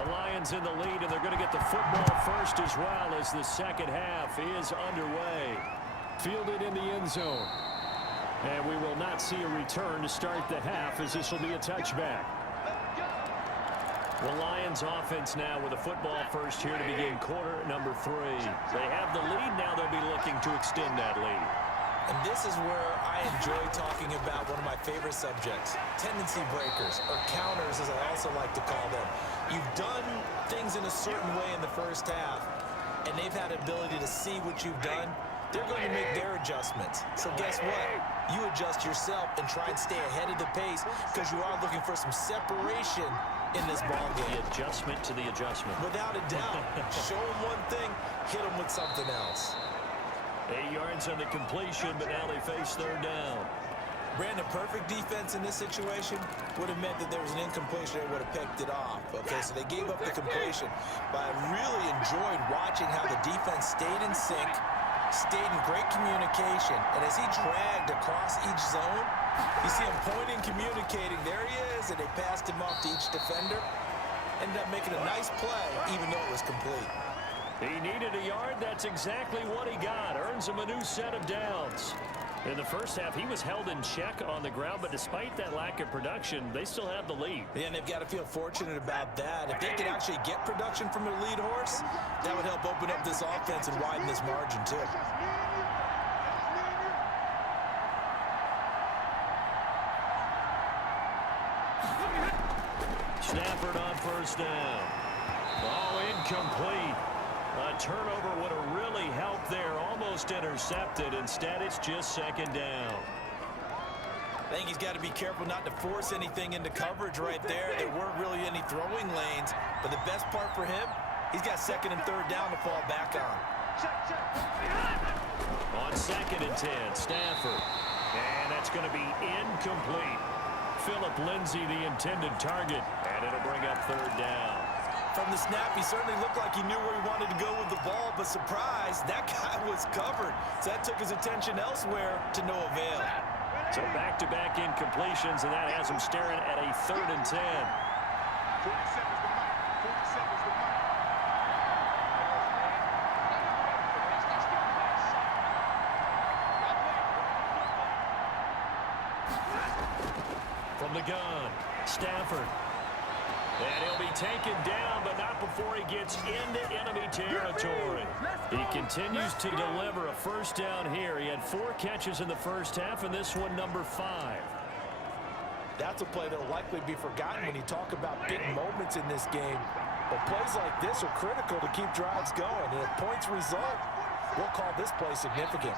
The Lions in the lead, and they're going to get the football first as well as the second half is underway. Fielded in the end zone. And we will not see a return to start the half, as this will be a touchback. The Lions offense now with a football first here to begin quarter number 3. They have the lead. Now they'll be looking to extend that lead. And this is where I enjoy talking about one of my favorite subjects, tendency breakers, or counters as I also like to call them. You've done things in a certain way in the first half, and they've had the ability to see what you've done. They're going to make their adjustments. So guess what? You adjust yourself and try and stay ahead of the pace because you are looking for some separation in this ball game. The adjustment to the adjustment. Without a doubt. Show them one thing, hit them with something else. 8 yards on the completion, but now they face third down. Brandon, perfect defense in this situation would have meant that there was an incompletion. They would have picked it off. Okay, so they gave up the completion. But I really enjoyed watching how the defense stayed in sync, stayed in great communication. And as he dragged across each zone, you see him pointing, communicating. There he is, and they passed him off to each defender. Ended up making a nice play, even though it was complete. He needed a yard. That's exactly what he got. Earns him a new set of downs. In the first half, he was held in check on the ground, but despite that lack of production, they still have the lead. Yeah, and they've got to feel fortunate about that. If they could actually get production from their lead horse, that would help open up this offense and widen this margin, too. Stafford on first down. Ball incomplete. A turnover would have really helped there. Almost intercepted. Instead, it's just second down. I think he's got to be careful not to force anything into coverage right there. There weren't really any throwing lanes. But the best part for him, he's got second and third down to fall back on. On second and 10, Stafford. And that's going to be incomplete. Phillip Lindsay, the intended target. And it'll bring up third down. From the snap, he certainly looked like he knew where he wanted to go with the ball, but surprise, that guy was covered. So that took his attention elsewhere to no avail. So back-to-back incompletions, and that has him staring at a third and 10. 40 seconds to mark. 40 seconds to mark. From the gun, Stafford. And he'll be taken down, but not before he gets into enemy territory. He continues to deliver a first down here. He had 4 catches in the first half, and this one number 5. That's a play that will likely be forgotten when you talk about big moments in this game. But plays like this are critical to keep drives going. And if points result, we'll call this play significant.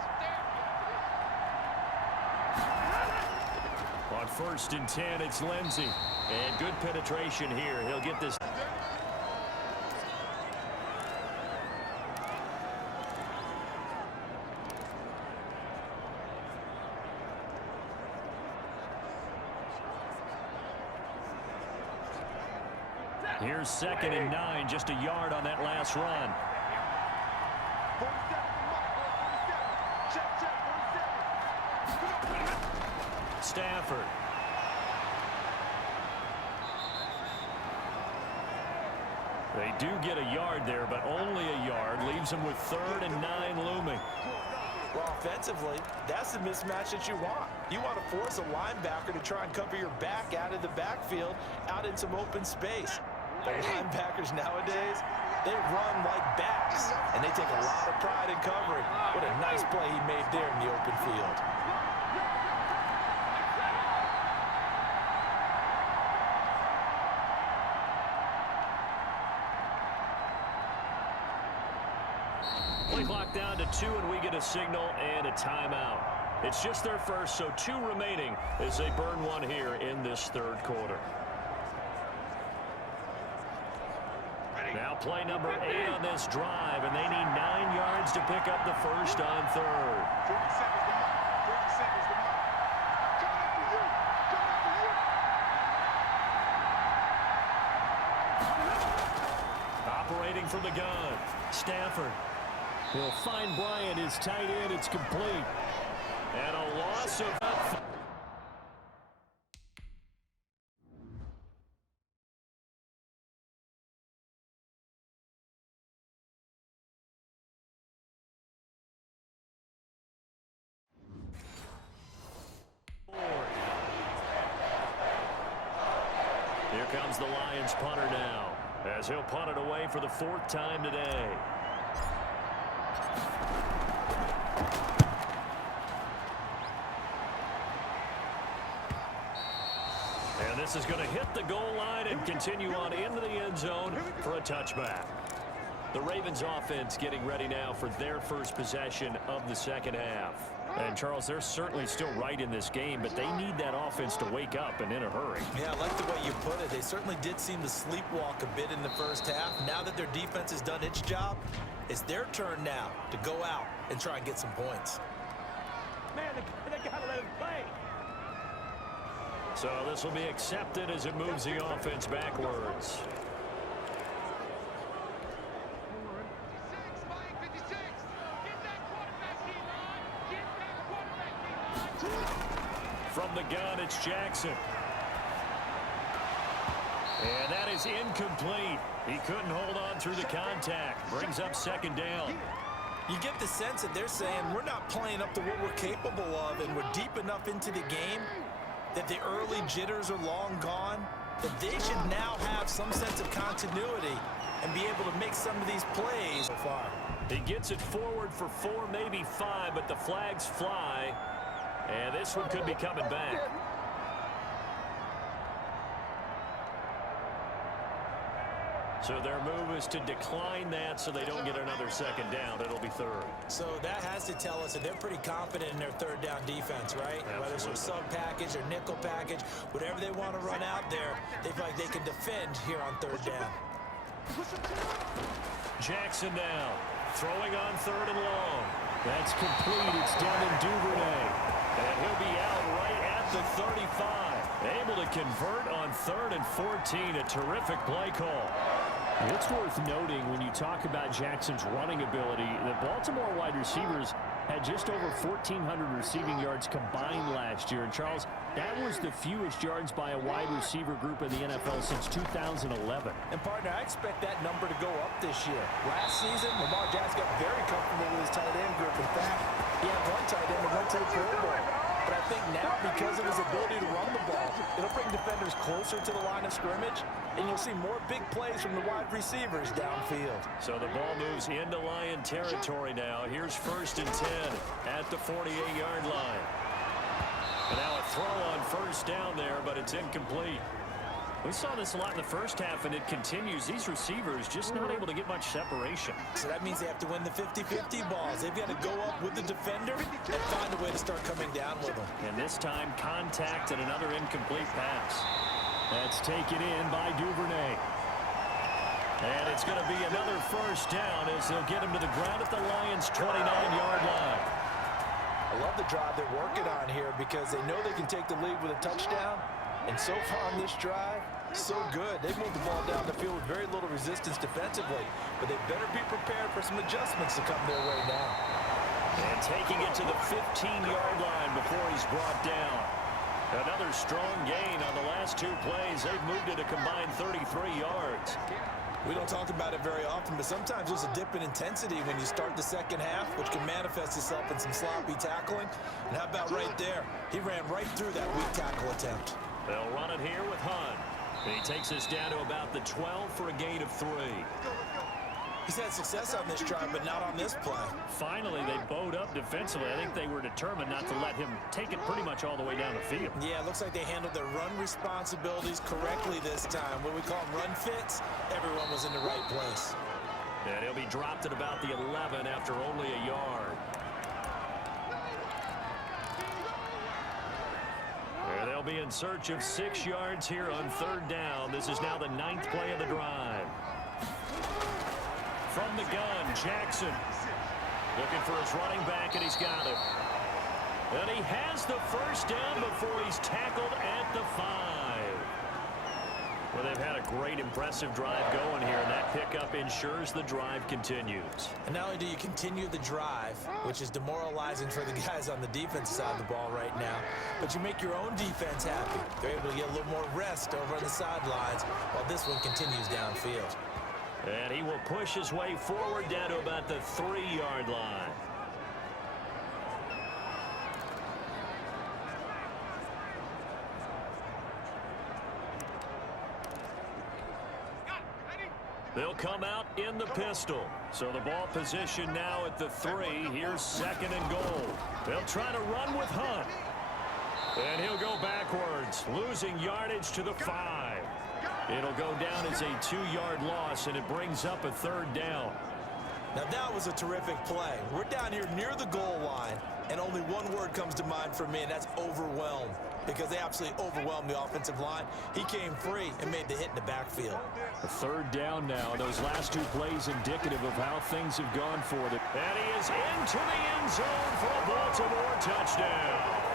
On first and 10, it's Lindsay. And good penetration here. He'll get this. Here's second and 9, just a yard on that last run. Stafford. They do get a yard there, but only a yard. Leaves them with third and 9 looming. Well, offensively, that's the mismatch that you want. You want to force a linebacker to try and cover your back out of the backfield, out in some open space. The linebackers nowadays, they run like backs, and they take a lot of pride in covering. What a nice play he made there in the open field. Play clock down to 2, and we get a signal and a timeout. It's just their first, so 2 remaining as they burn one here in this third quarter. Now play number 8 on this drive, and they need 9 yards to pick up the first on third. 40 seconds to mark. 40 seconds to mark. Coming after you. Coming after you. Operating from the gun, Stafford. He'll find Bryant, his tight end. It's complete. And a loss of... Here comes the Lions punter now, as he'll punt it away for the 4th time today. And this is going to hit the goal line and continue on into the end zone for a touchback. The Ravens offense getting ready now for their first possession of the second half. And, Charles, they're certainly still right in this game, but they need that offense to wake up and in a hurry. Yeah, I like the way you put it. They certainly did seem to sleepwalk a bit in the first half. Now that their defense has done its job, it's their turn now to go out and try and get some points. Man, they got to let him play. So this will be accepted as it moves the offense backwards. From the gun, it's Jackson. And that is incomplete. He couldn't hold on through the contact. Brings up 2nd down. You get the sense that they're saying we're not playing up to what we're capable of, and we're deep enough into the game that the early jitters are long gone, that they should now have some sense of continuity and be able to make some of these plays so far. He gets it forward for 4, maybe 5, but the flags fly. And this one could be coming back. So their move is to decline that so they don't get another 2nd down. It'll be 3rd. So that has to tell us that they're pretty confident in their 3rd down defense, right? Absolutely. Whether it's a sub package or nickel package, whatever they want to run out there, they feel like they can defend here on 3rd down. Jackson now, throwing on 3rd and long. That's complete. It's Devin Duvernay. And he'll be out right at the 35. Able to convert on 3rd and 14. A terrific play call. It's worth noting when you talk about Jackson's running ability, the Baltimore wide receivers had just over 1,400 receiving yards combined last year. And, Charles, that was the fewest yards by a wide receiver group in the NFL since 2011. And, partner, I expect that number to go up this year. Last season, Lamar Jackson got very comfortable with his tight end group. In fact, he had one tight end that went to the Pro Bowl. But I think now, because of his ability to run the ball, it'll bring defenders closer to the line of scrimmage, and you'll see more big plays from the wide receivers downfield. So the ball moves into Lion territory now. Here's 1st and 10 at the 48-yard line. And now a throw on 1st down there, but it's incomplete. We saw this a lot in the first half, and it continues. These receivers just not able to get much separation. So that means they have to win the 50-50 balls. They've got to go up with the defender and find a way to start coming down with them. And this time, contact and another incomplete pass. That's taken in by Duvernay. And it's going to be another 1st down as they'll get him to the ground at the Lions' 29-yard line. I love the drive they're working on here because they know they can take the lead with a touchdown. And so far on this drive, so good. They've moved the ball down the field with very little resistance defensively, but they better be prepared for some adjustments to come their way now. And taking it to the 15-yard line before he's brought down. Another strong gain on the last 2 plays. They've moved it a combined 33 yards. We don't talk about it very often, but sometimes there's a dip in intensity when you start the second half, which can manifest itself in some sloppy tackling. And how about right there? He ran right through that weak tackle attempt. They'll run it here with Hunt. And he takes us down to about the 12 for a gain of 3. He's had success on this drive, but not on this play. Finally, they bowed up defensively. I think they were determined not to let him take it pretty much all the way down the field. Yeah, it looks like they handled their run responsibilities correctly this time. What we call them run fits, everyone was in the right place. And he'll be dropped at about the 11 after only a yard. And they'll be in search of 6 yards here on 3rd down. This is now the 9th play of the drive. From the gun, Jackson looking for his running back, and he's got it. And he has the 1st down before he's tackled at the 5. Well, they've had a great, impressive drive going here, and that pickup ensures the drive continues. And not only do you continue the drive, which is demoralizing for the guys on the defensive side of the ball right now, but you make your own defense happy. They're able to get a little more rest over on the sidelines while this one continues downfield. And he will push his way forward down to about the 3-yard line. They'll come out in the pistol. So the ball position now at the 3. Here's 2nd and goal. They'll try to run with Hunt. And he'll go backwards, losing yardage to the 5. It'll go down as a 2-yard loss, and it brings up a 3rd down. Now that was a terrific play. We're down here near the goal line, and only one word comes to mind for me, and that's overwhelmed, because they absolutely overwhelmed the offensive line. He came free and made the hit in the backfield. A 3rd down now. Those last 2 plays indicative of how things have gone for them. And he is into the end zone for a Baltimore touchdown.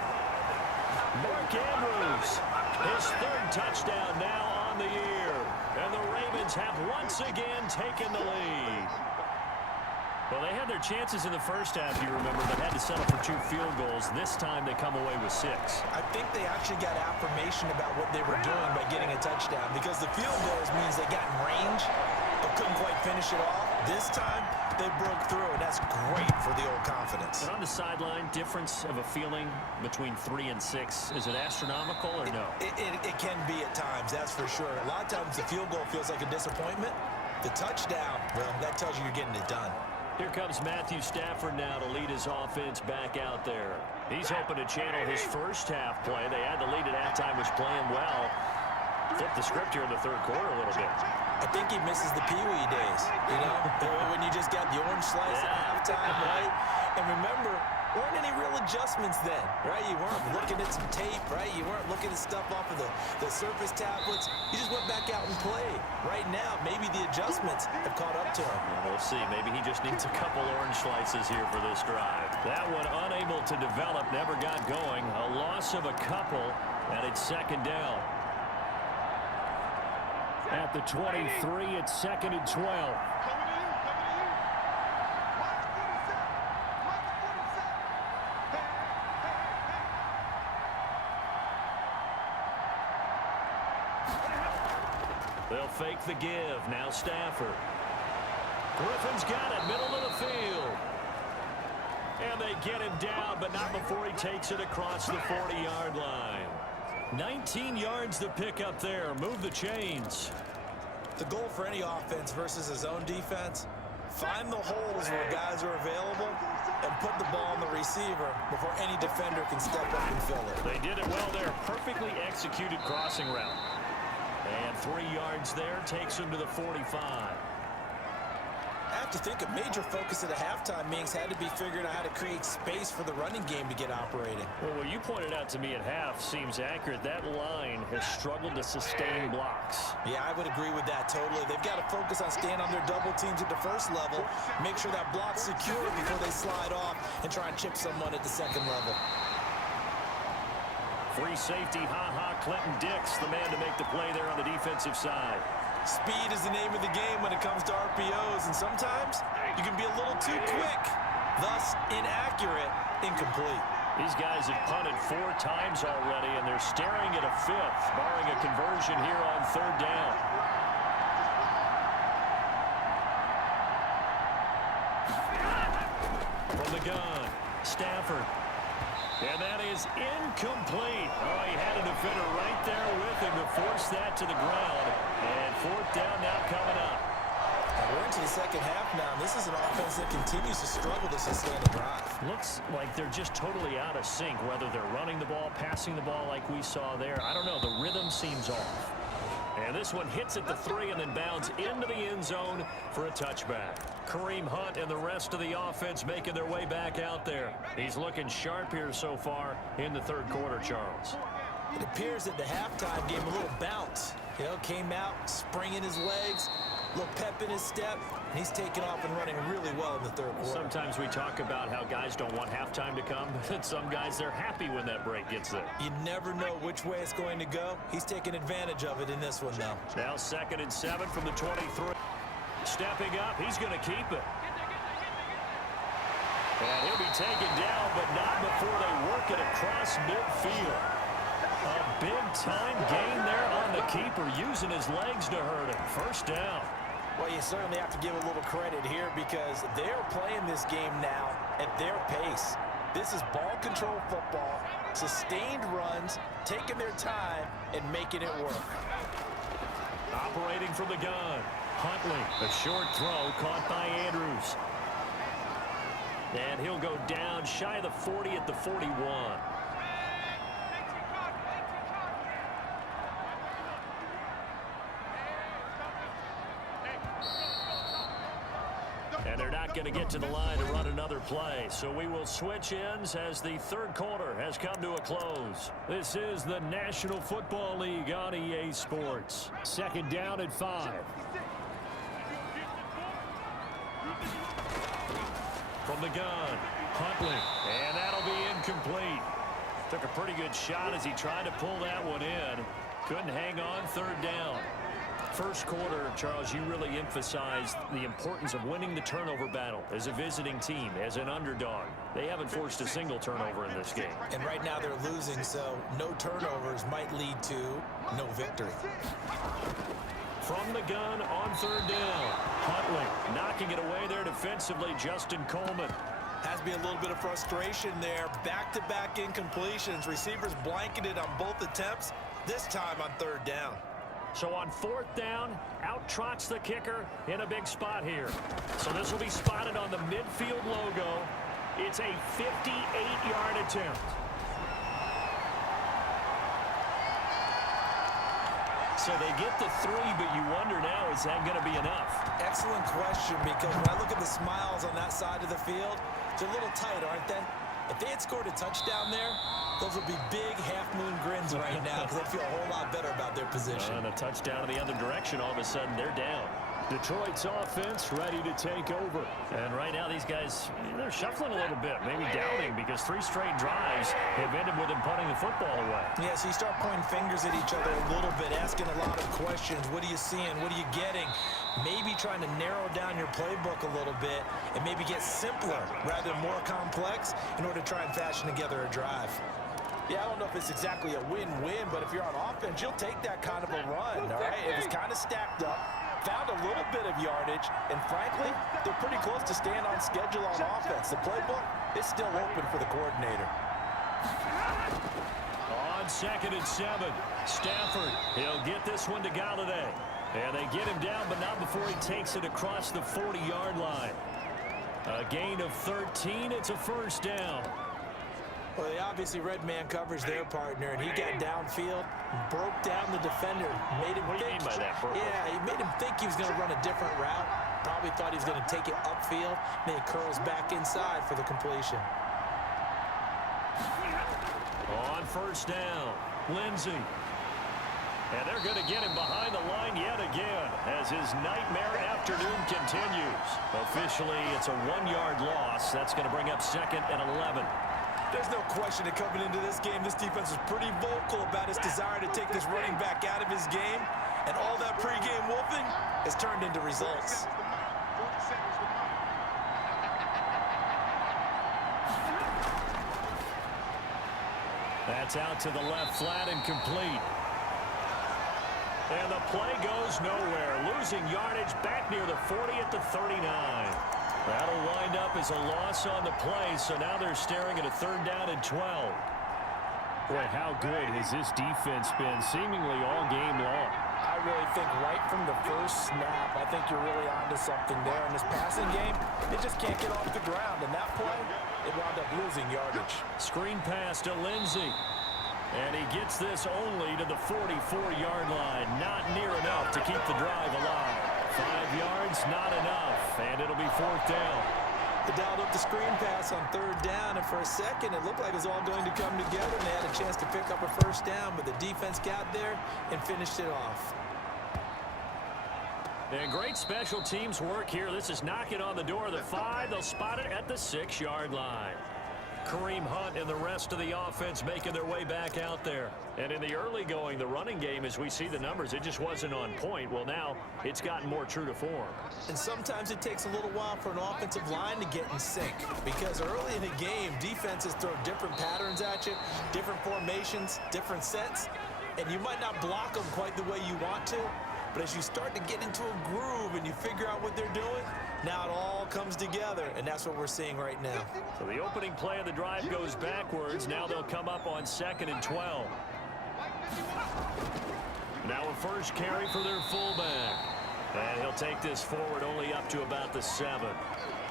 Mark Andrews, his 3rd touchdown now on the year. And the Ravens have once again taken the lead. Well, they had their chances in the first half, you remember, but had to settle for 2 field goals. This time they come away with 6. I think they actually got affirmation about what they were doing by getting a touchdown, because the field goals means they got in range but couldn't quite finish it off. This time they broke through, and that's great for the old confidence. And on the sideline, difference of a feeling between 3 and 6, is it astronomical or no? It can be at times, that's for sure. A lot of times the field goal feels like a disappointment. The touchdown, well, that tells you you're getting it done. Here comes Matthew Stafford now to lead his offense back out there. He's hoping to channel his first half play. They had the lead at halftime, was playing well. Flip the script here in the 3rd quarter a little bit. I think he misses the Pee-wee days, you know, when you just got the orange slice at halftime, right? And remember, weren't any real adjustments then, right? You weren't looking at some tape, right? You weren't looking at stuff off of the surface tablets. You just went back out and played. Right now, maybe the adjustments have caught up to him. We'll see. Maybe he just needs a couple orange slices here for this drive. That one unable to develop, never got going. A loss of a couple, and it's 2nd down. At the 23, it's 2nd and 12. They'll fake the give. Now Stafford. Griffin's got it, middle of the field. And they get him down, but not before he takes it across the 40-yard line. 19 yards to pick up there. Move the chains. The goal for any offense versus his own defense, find the holes where guys are available and put the ball on the receiver before any defender can step up and fill it. They did it well there. Perfectly executed crossing route. And 3 yards there takes him to the 45. I have to think a major focus at the halftime meetings had to be figuring out how to create space for the running game to get operating. Well, what you pointed out to me at half seems accurate. That line has struggled to sustain blocks. Yeah, I would agree with that totally. They've got to focus on staying on their double teams at the first level, make sure that block's secure before they slide off and try and chip someone at the 2nd level. Free safety, Clinton Dix, the man to make the play there on the defensive side. Speed is the name of the game when it comes to RPOs, and sometimes you can be a little too quick, thus inaccurate, incomplete. These guys have punted 4 times already, and they're staring at a 5th, barring a conversion here on 3rd down. From the gun, Stafford. And that is incomplete. Oh, he had a defender right there with him to force that to the ground. And 4th down now coming up. We're into the 2nd half now, and this is an offense that continues to struggle to sustain a drive. Looks like they're just totally out of sync, whether they're running the ball, passing the ball like we saw there. I don't know. The rhythm seems off. And this one hits at the 3 and then bounds into the end zone for a touchback. Kareem Hunt and the rest of the offense making their way back out there. He's looking sharp here so far in the 3rd quarter, Charles. It appears that the halftime gave him a little bounce. You know, came out, springing his legs, a little pep in his step, and he's taking off and running really well in the 3rd quarter. Sometimes we talk about how guys don't want halftime to come, but some guys, they're happy when that break gets there. You never know which way it's going to go. He's taking advantage of it in this one, though. Now 2nd and 7 from the 23. Stepping up, he's going to keep it. And he'll be taken down, but not before they work it across midfield. A big-time gain there on the keeper, using his legs to hurt him. 1st down. Well, you certainly have to give a little credit here because they're playing this game now at their pace. This is ball control football, sustained runs, taking their time, and making it work. Operating from the gun. Huntley, a short throw caught by Andrews. And he'll go down shy of the 40 at the 41. And they're not going to get to the line to run another play. So we will switch ends as the third quarter has come to a close. This is the National Football League on EA Sports. Second down at 5. From the gun, Huntley, and that'll be incomplete. Took a pretty good shot as he tried to pull that one in. Couldn't hang on, third down. First quarter, Charles, you really emphasized the importance of winning the turnover battle as a visiting team, as an underdog. They haven't forced a single turnover in this game. And right now they're losing, so no turnovers might lead to no victory. From the gun on third down, Huntley knocking it away there defensively, Justin Coleman. Has to be a little bit of frustration there. Back-to-back incompletions. Receivers blanketed on both attempts, this time on third down. So on fourth down, out trots the kicker in a big spot here. So this will be spotted on the midfield logo. It's a 58-yard attempt. So they get the 3, but you wonder now, is that going to be enough? Excellent question, because when I look at the smiles on that side of the field, they're a little tight, aren't they? If they had scored a touchdown there, those would be big half-moon grins right now because they'd feel a whole lot better about their position. And a touchdown in the other direction, all of a sudden they're down. Detroit's offense ready to take over. And right now these guys, they're shuffling a little bit, maybe doubting, because 3 straight drives have ended with them punting the football away. Yeah, so you start pointing fingers at each other a little bit, asking a lot of questions. What are you seeing? What are you getting? Maybe trying to narrow down your playbook a little bit and maybe get simpler rather than more complex in order to try and fashion together a drive. Yeah, I don't know if it's exactly a win-win, but if you're on offense, you'll take that kind of a run, all right? It was kind of stacked up, found a little bit of yardage, and frankly, they're pretty close to staying on schedule on offense. The playbook is still open for the coordinator. On second and 7, Stafford, he'll get this one to Galladay. And they get him down, but not before he takes it across the 40-yard line. A gain of 13, it's a first down. Well, they obviously read man coverage their partner, and he got downfield, broke down the defender, made him What do you mean by that, Burke? Yeah, he made him think he was going to run a different route. Probably thought he was going to take it upfield, then he curls back inside for the completion. On first down, Lindsey. And they're going to get him behind the line yet again as his nightmare afternoon continues. Officially, it's a 1-yard loss. That's going to bring up second and 11. There's no question that coming into this game, this defense was pretty vocal about its desire to take this running back out of his game. And all that pregame wolfing has turned into results. That's out to the left flat and complete. And the play goes nowhere. Losing yardage back near the 40 at the 39. That'll wind up as a loss on the play, so now they're staring at a third down and 12. Boy, how good has this defense been seemingly all game long? I really think right from the first snap, I think you're really onto something there. In this passing game, it just can't get off the ground. And that play, it wound up losing yardage. Screen pass to Lindsey. And he gets this only to the 44-yard line. Not near enough to keep the drive alive. 5 yards, not enough. And it'll be fourth down. They dialed up the screen pass on third down, and for a second, it looked like it was all going to come together, and they had a chance to pick up a first down, but the defense got there and finished it off. And great special teams work here. This is knocking on the door of the 5. They'll spot it at the 6-yard line. Kareem Hunt and the rest of the offense making their way back out there. And in the early going, the running game, as we see the numbers, it just wasn't on point. Well, now it's gotten more true to form. And sometimes it takes a little while for an offensive line to get in sync, because early in the game, defenses throw different patterns at you, different formations, different sets, and you might not block them quite the way you want to, but as you start to get into a groove and you figure out what they're doing, now it all comes together, and that's what we're seeing right now. So the opening play of the drive goes backwards. Now they'll come up on second and 12. Now a first carry for their fullback. And he'll take this forward only up to about the 7.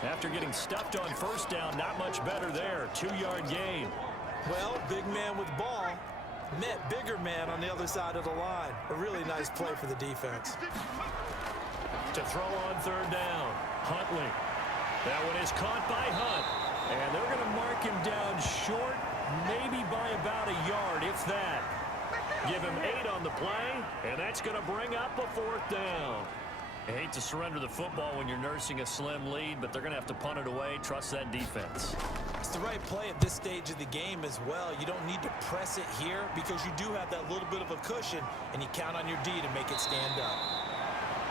After getting stuffed on first down, not much better there. 2-yard gain. Well, big man with ball met bigger man on the other side of the line. A really nice play for the defense. To throw on third down, Huntley. That one is caught by Hunt. And they're going to mark him down short, maybe by about a yard, if that. Give him 8 on the play, and that's going to bring up a 4th down. I hate to surrender the football when you're nursing a slim lead, but they're going to have to punt it away. Trust that defense. It's the right play at this stage of the game as well. You don't need to press it here because you do have that little bit of a cushion, and you count on your D to make it stand up.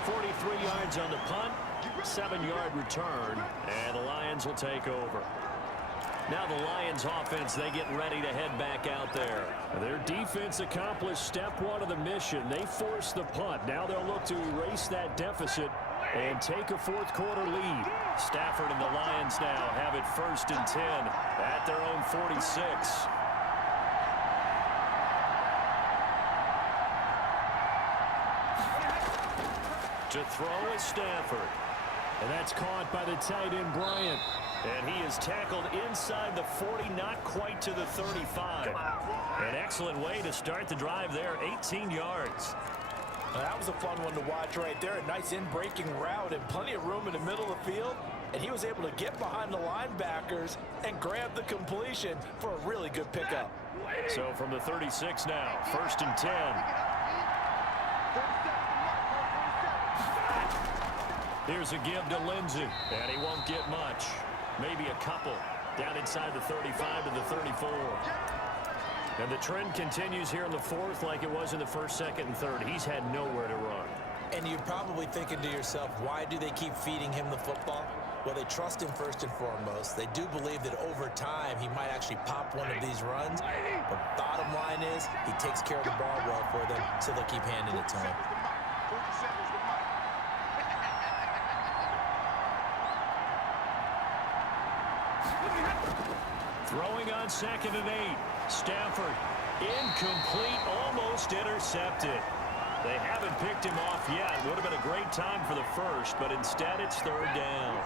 43 yards on the punt, 7-yard return, and the Lions will take over. Now the Lions offense, they get ready to head back out there. Their defense accomplished step 1 of the mission. They forced the punt. Now they'll look to erase that deficit and take a 4th quarter lead. Stafford and the Lions now have it 1st and 10 at their own 46. To throw is Stafford. And that's caught by the tight end, Bryant. And he is tackled inside the 40, not quite to the 35. An excellent way to start the drive there, 18 yards. That was a fun one to watch right there. A nice in-breaking route and plenty of room in the middle of the field. And he was able to get behind the linebackers and grab the completion for a really good pickup. So from the 36 now, 1st and 10. Here's a give to Lindsey, and he won't get much. Maybe a couple down inside the 35 to the 34. And the trend continues here in the 4th like it was in the 1st, 2nd, and 3rd. He's had nowhere to run. And you're probably thinking to yourself, why do they keep feeding him the football? Well, they trust him first and foremost. They do believe that over time he might actually pop one of these runs. But bottom line is he takes care of the ball well for them, so they'll keep handing it to him. Throwing on 2nd and 8. Stafford, incomplete, almost intercepted. They haven't picked him off yet. Would have been a great time for the 1st, but instead it's 3rd down.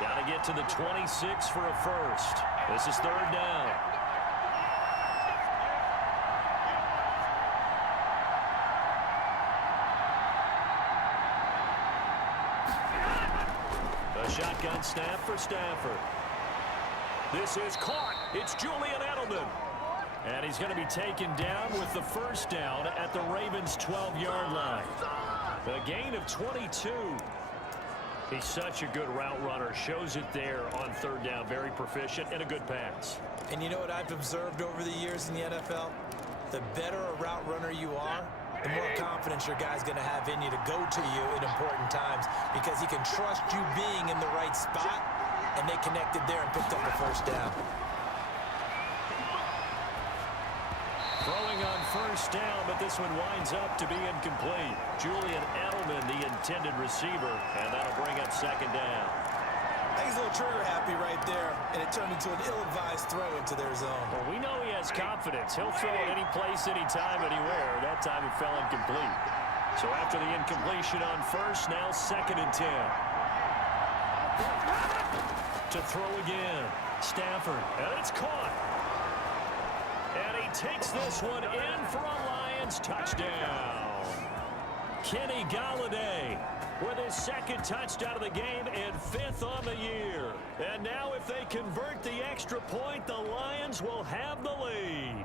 Got to get to the 26 for a 1st. This is 3rd down. A shotgun snap for Stafford. This is caught. It's Julian Edelman. And he's going to be taken down with the 1st down at the Ravens' 12-yard line. A gain of 22. He's such a good route runner. Shows it there on 3rd down. Very proficient and a good pass. And you know what I've observed over the years in the NFL? The better a route runner you are, the more confidence your guy's going to have in you to go to you in important times because he can trust you being in the right spot. And they connected there and picked up the 1st down. Throwing on 1st down, but this one winds up to be incomplete. Julian Edelman, the intended receiver, and that'll bring up 2nd down. I think he's a little trigger happy right there, and it turned into an ill-advised throw into their zone. Well, we know he has confidence. He'll throw it any place, anytime, anywhere. That time it fell incomplete. So after the incompletion on 1st, now 2nd and 10. To throw again. Stafford, and it's caught. And he takes this one in for a Lions touchdown. Kenny Golladay with his 2nd touchdown of the game and 5th on the year. And now if they convert the extra point, the Lions will have the lead.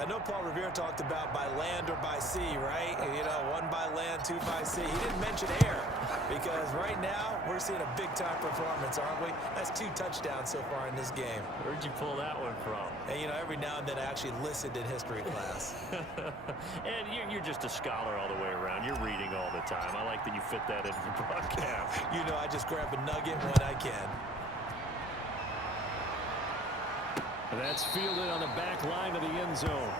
I know Paul Revere talked about by land or by sea, right? You know, 1 by land, 2 by sea. He didn't mention air because right now we're seeing a big-time performance, aren't we? That's 2 touchdowns so far in this game. Where'd you pull that one from? And, you know, every now and then I actually listened in history class. And you're just a scholar all the way around. You're reading all the time. I like that you fit that into the broadcast. You know, I just grab a nugget when I can. That's fielded on the back line of the end zone.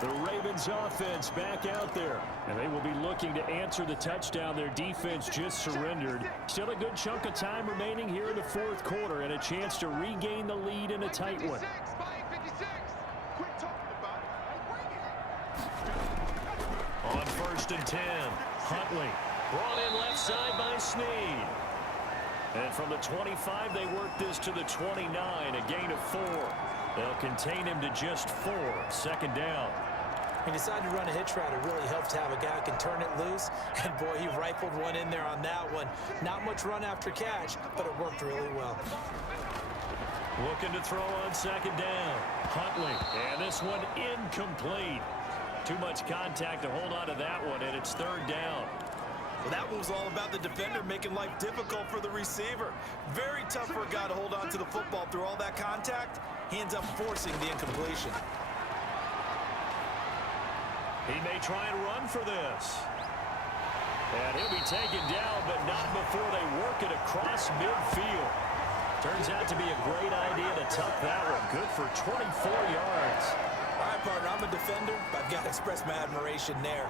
The Ravens offense back out there. And they will be looking to answer the touchdown their defense just surrendered. Still a good chunk of time remaining here in the 4th quarter and a chance to regain the lead in a tight one. 1st and 10. Huntley brought in left side by Snead. And from the 25, they work this to the 29, a gain of 4. They'll contain him to just 4. 2nd down. He decided to run a hitch route. It really helps to have a guy who can turn it loose. And, boy, he rifled one in there on that one. Not much run after catch, but it worked really well. Looking to throw on 2nd down. Huntley. And this one incomplete. Too much contact to hold on to that one, and it's 3rd down. Well, that one was all about the defender making life difficult for the receiver. Very tough for a guy to hold on to the football through all that contact. He ends up forcing the incompletion. He may try and run for this. And he'll be taken down, but not before they work it across midfield. Turns out to be a great idea to tuck that one. Good for 24 yards. All right, partner, I'm a defender, but I've got to express my admiration there.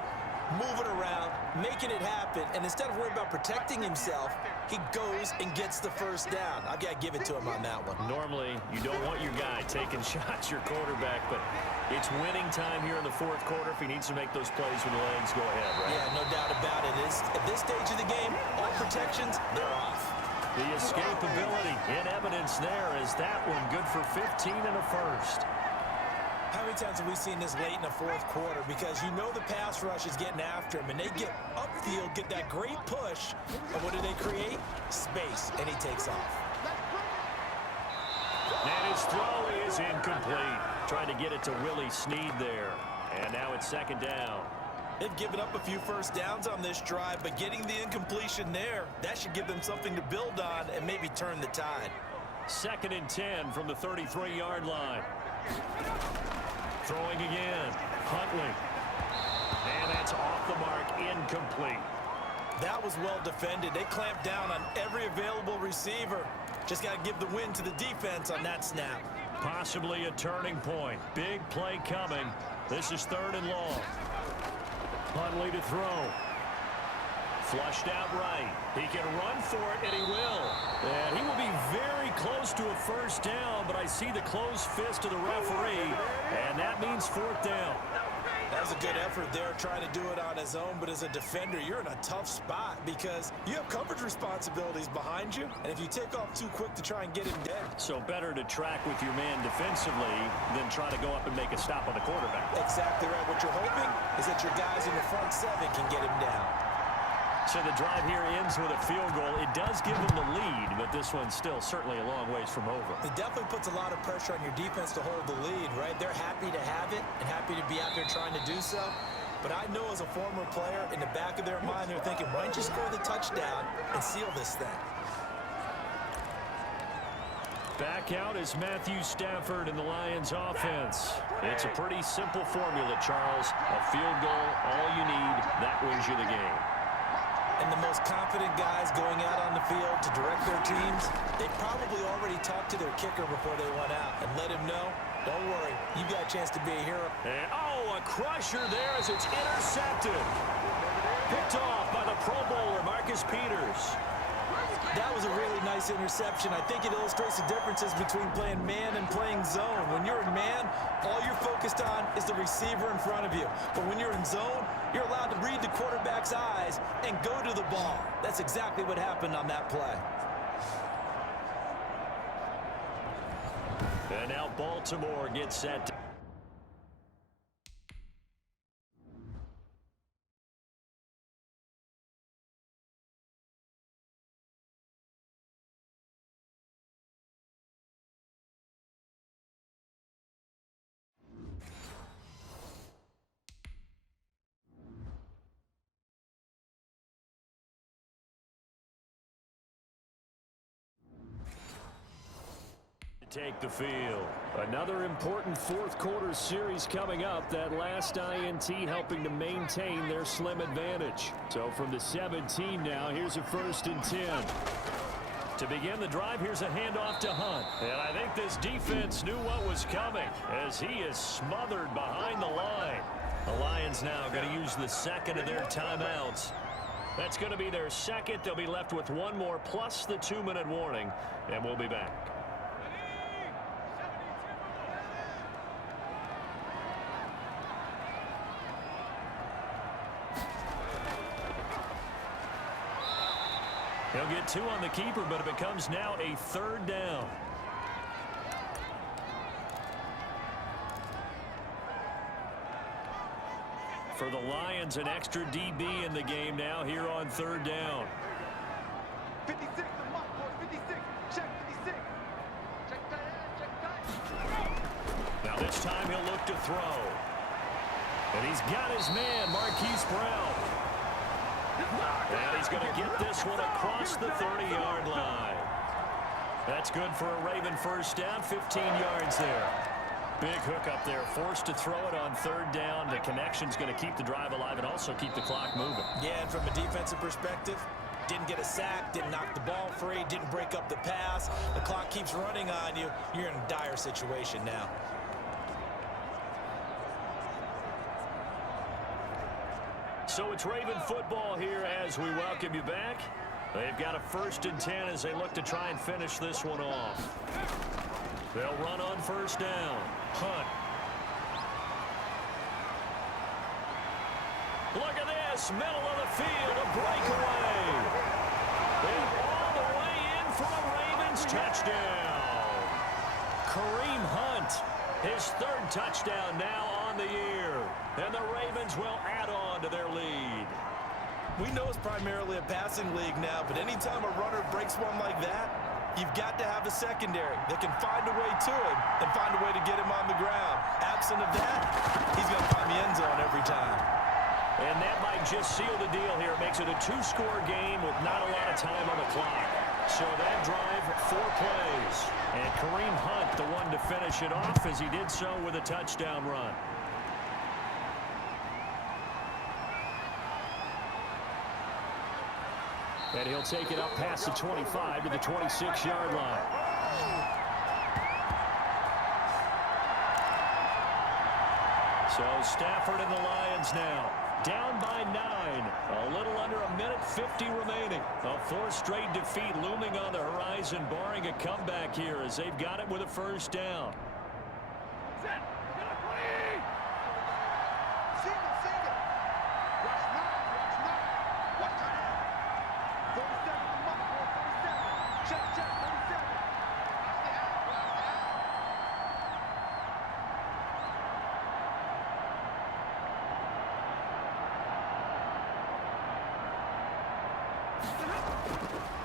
Moving around, making it happen, and instead of worrying about protecting himself, he goes and gets the 1st down. I've got to give it to him on that one. Normally, you don't want your guy taking shots, your quarterback, but it's winning time here in the 4th quarter. If he needs to make those plays with the legs, go ahead, right? Yeah, no doubt about it. At this stage of the game, all protections, they're off. The escapability in evidence there is that one good for 15 and a 1st. How many times have we seen this late in the 4th quarter? Because you know the pass rush is getting after him, and they get upfield, get that great push, and what do they create? Space, and he takes off. And his throw is incomplete. Trying to get it to Willie Snead there. And now it's 2nd down. They've given up a few 1st downs on this drive, but getting the incompletion there, that should give them something to build on and maybe turn the tide. 2nd and 10 from the 33-yard line. Throwing again. Huntley. And that's off the mark, incomplete. That was well defended. They clamped down on every available receiver. Just got to give the win to the defense on that snap. Possibly a turning point. Big play coming. This is 3rd and long. Huntley to throw. Flushed out right. He can run for it, and he will. And he will be very close to a 1st down, but I see the closed fist of the referee, and that means 4th down. That was a good effort there, trying to do it on his own, but as a defender, you're in a tough spot because you have coverage responsibilities behind you, and if you take off too quick to try and get him dead. So better to track with your man defensively than try to go up and make a stop on the quarterback. Exactly right. What you're hoping is that your guys in the front 7 can get him down. So the drive here ends with a field goal. It does give them the lead, but this one's still certainly a long ways from over. It definitely puts a lot of pressure on your defense to hold the lead, right? They're happy to have it and happy to be out there trying to do so. But I know as a former player, in the back of their mind, they're thinking, why don't you score the touchdown and seal this thing? Back out is Matthew Stafford in the Lions offense. It's a pretty simple formula, Charles. A field goal, all you need, that wins you the game. And the most confident guys going out on the field to direct their teams, they probably already talked to their kicker before they went out and let him know, don't worry, you got a chance to be a hero. And, oh, a crusher there as it's intercepted. Picked off by the Pro Bowler, Marcus Peters. That was a really nice interception. I think it illustrates the differences between playing man and playing zone. When you're in man, all you're focused on is the receiver in front of you. But when you're in zone, you're allowed to read the quarterback's eyes and go to the ball. That's exactly what happened on that play. And now Baltimore gets set to take the field. Another important 4th quarter series coming up. That last INT helping to maintain their slim advantage. So from the 17 now, here's a 1st and 10. To begin the drive, here's a handoff to Hunt. And I think this defense knew what was coming as he is smothered behind the line. The Lions now going to use the 2nd of their timeouts. That's going to be their 2nd. They'll be left with 1 more plus the 2-minute warning, and we'll be back. He'll get 2 on the keeper, but it becomes now a 3rd down. For the Lions, an extra DB in the game now here on 3rd down. 56, the mark, boys, 56. Check 56. Check tight end, check tight. Now this time he'll look to throw. And he's got his man, Marquise Brown. And he's going to get this one across the 30-yard line. That's good for a Raven first down, 15 yards there. Big hook up there, forced to throw it on 3rd down. The connection's going to keep the drive alive and also keep the clock moving. Yeah, and from a defensive perspective, didn't get a sack, didn't knock the ball free, didn't break up the pass. The clock keeps running on you. You're in a dire situation now. So it's Raven football here as we welcome you back. They've got a 1st and 10 as they look to try and finish this one off. They'll run on 1st down. Hunt. Look at this, middle of the field, a breakaway. And all the way in for a Ravens touchdown. Kareem Hunt, his 3rd touchdown now on the year. And the Ravens will add on to their lead. We know it's primarily a passing league now, but anytime a runner breaks one like that, you've got to have a secondary that can find a way to him and find a way to get him on the ground. Absent of that, he's going to find the end zone every time. And that might just seal the deal here. It makes it a 2-score game with not a lot of time on the clock. So that drive, 4 plays. And Kareem Hunt, the one to finish it off as he did so with a touchdown run. And he'll take it up past the 25 to the 26-yard line. So Stafford and the Lions now down by 9. A little under a minute 50 remaining. A 4th straight defeat looming on the horizon, barring a comeback here as they've got it with a 1st down.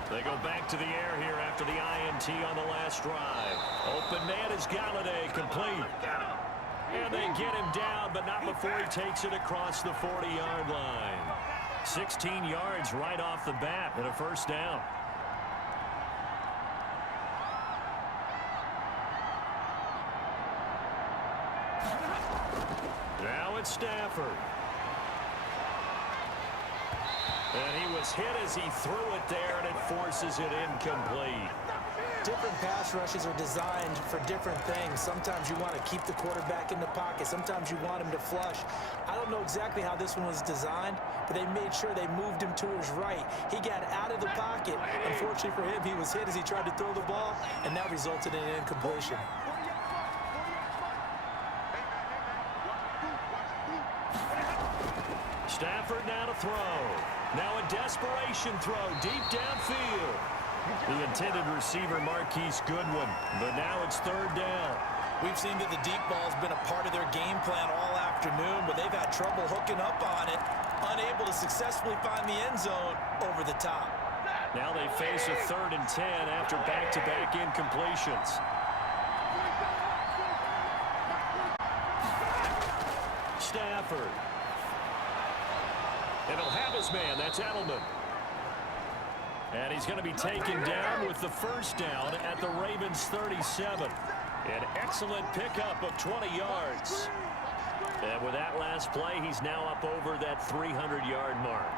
They go back to the air here after the INT on the last drive. Open man is Galladay, complete. And they get him down, but not before he takes it across the 40-yard line. 16 yards right off the bat and a 1st down. Now it's Stafford. And he was hit as he threw it there, and it forces it incomplete. Different pass rushes are designed for different things. Sometimes you want to keep the quarterback in the pocket. Sometimes you want him to flush. I don't know exactly how this one was designed, but they made sure they moved him to his right. He got out of the pocket. Unfortunately for him, he was hit as he tried to throw the ball, and that resulted in an incompletion. Stafford now to throw. Now a desperation throw deep downfield. The intended receiver, Marquise Goodwin, but now it's 3rd down. We've seen that the deep ball's been a part of their game plan all afternoon, but they've had trouble hooking up on it, unable to successfully find the end zone over the top. Now they face a 3rd and 10 after back-to-back incompletions. Stafford. And he'll have his man. That's Edelman. And he's going to be taken down with the 1st down at the Ravens 37. An excellent pickup of 20 yards. And with that last play, he's now up over that 300-yard mark.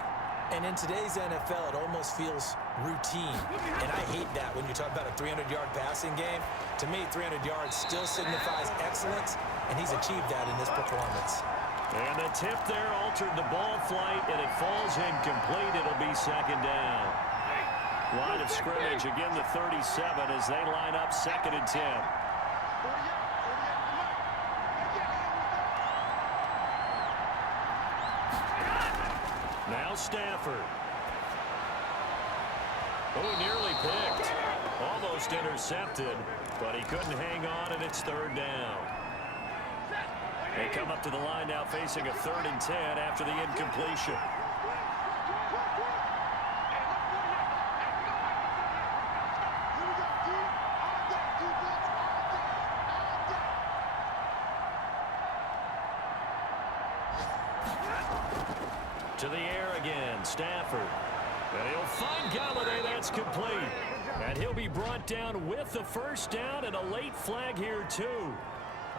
And in today's NFL, it almost feels routine. And I hate that when you talk about a 300-yard passing game. To me, 300 yards still signifies excellence, and he's achieved that in this performance. And the tip there altered the ball flight, and it falls incomplete. It'll be 2nd down. Line of scrimmage, again the 37 as they line up 2nd and 10. Now Stafford. Oh, nearly picked. Almost intercepted, but he couldn't hang on, and it's third down. They come up to the line now facing a 3rd and 10 after the incompletion. To the air again, Stafford. And he'll find Galladay. That's complete. And he'll be brought down with the first down and a late flag here, too.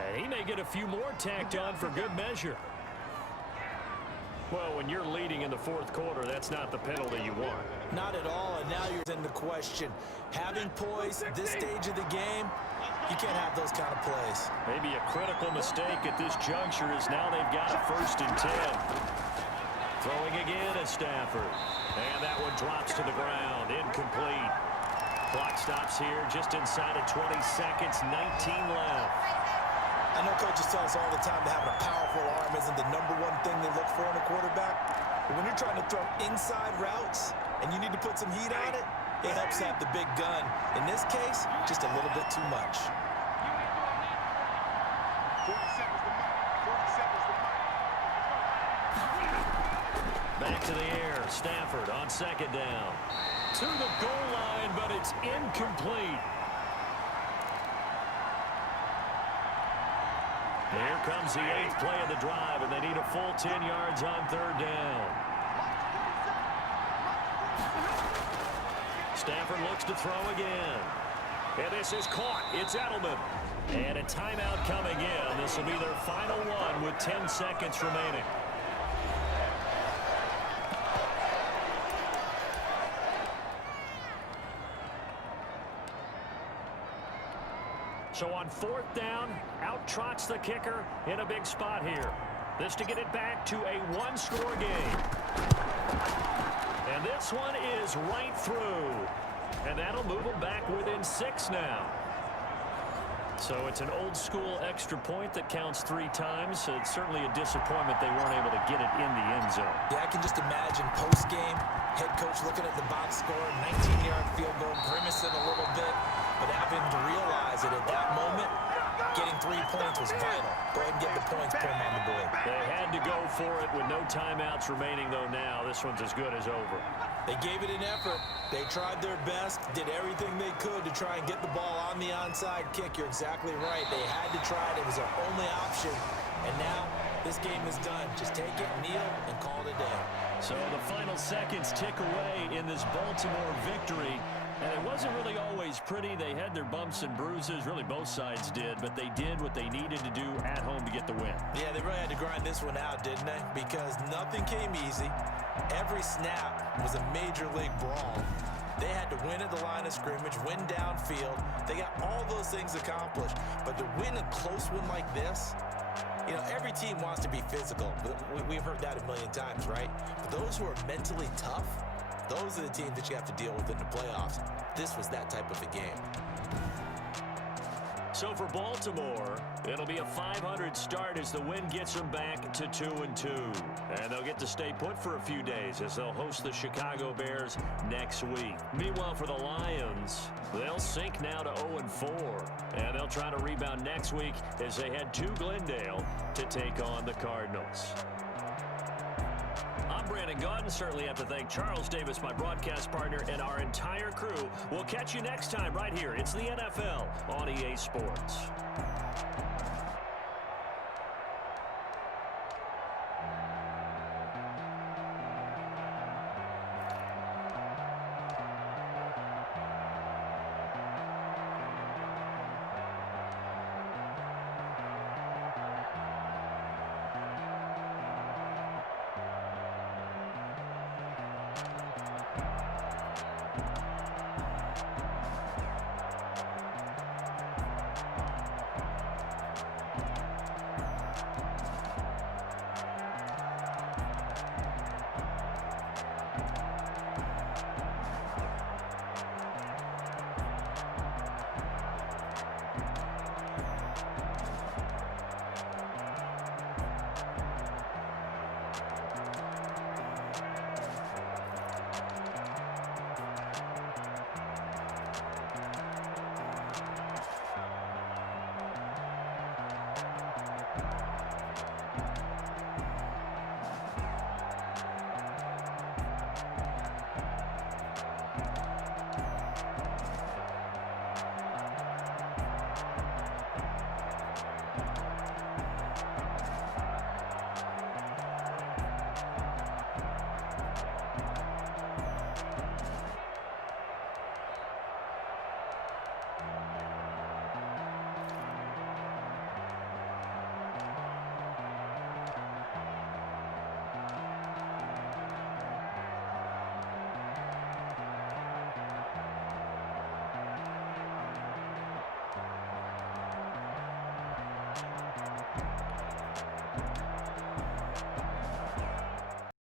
And he may get a few more tacked on for good measure. Well, when you're leading in the 4th quarter, that's not the penalty you want. Not at all, and now you're in the question. Having poise at this stage of the game, you can't have those kind of plays. Maybe a critical mistake at this juncture is now they've got a 1st and 10. Throwing again at Stafford. And that one drops to the ground. Incomplete. Clock stops here just inside of 20 seconds. 19 left. I know coaches tell us all the time that having a powerful arm isn't the #1 thing they look for in a quarterback. But when you're trying to throw inside routes and you need to put some heat on it, it helps have the big gun. In this case, just a little bit too much. 40 seconds to Mike. 40 seconds to Mike. Back to the air. Stafford on 2nd down. To the goal line, but it's incomplete. Here comes the 8th play of the drive, and they need a full 10 yards on 3rd down. Stafford looks to throw again. And this is caught. It's Edelman. And a timeout coming in. This will be their final one with 10 seconds remaining. So on 4th down, out trots the kicker in a big spot here. This to get it back to a 1-score game. And this one is right through. And that'll move them back within 6 now. So it's an old-school extra point that counts 3 times. So it's certainly a disappointment they weren't able to get it in the end zone. Yeah, I can just imagine post-game, head coach looking at the box score, 19-yard field goal, grimacing a little bit, but having to realize that at that moment, getting 3 points was vital. Go ahead and get the points, put them on the board. They had to go for it with no timeouts remaining, though, now. This one's as good as over. They gave it an effort. They tried their best, did everything they could to try and get the ball on the onside kick. You're exactly right. They had to try it. It was their only option. And now this game is done. Just take it, kneel, and call it a day. So the final seconds tick away in this Baltimore victory. And it wasn't really always pretty. They had their bumps and bruises. Really, both sides did. But they did what they needed to do at home to get the win. Yeah, they really had to grind this one out, didn't they? Because nothing came easy. Every snap was a major league brawl. They had to win at the line of scrimmage, win downfield. They got all those things accomplished. But to win a close one like this, you know, every team wants to be physical. We've heard that a million times, right? But those who are mentally tough, those are the teams that you have to deal with in the playoffs. This was that type of a game. So for Baltimore, it'll be a .500 start as the win gets them back to 2-2. And they'll get to stay put for a few days as they'll host the Chicago Bears next week. Meanwhile, for the Lions, they'll sink now to 0-4. And they'll try to rebound next week as they head to Glendale to take on the Cardinals. I'm Brandon Gaudin. Certainly have to thank Charles Davis, my broadcast partner, and our entire crew. We'll catch you next time right here. It's the NFL on EA Sports.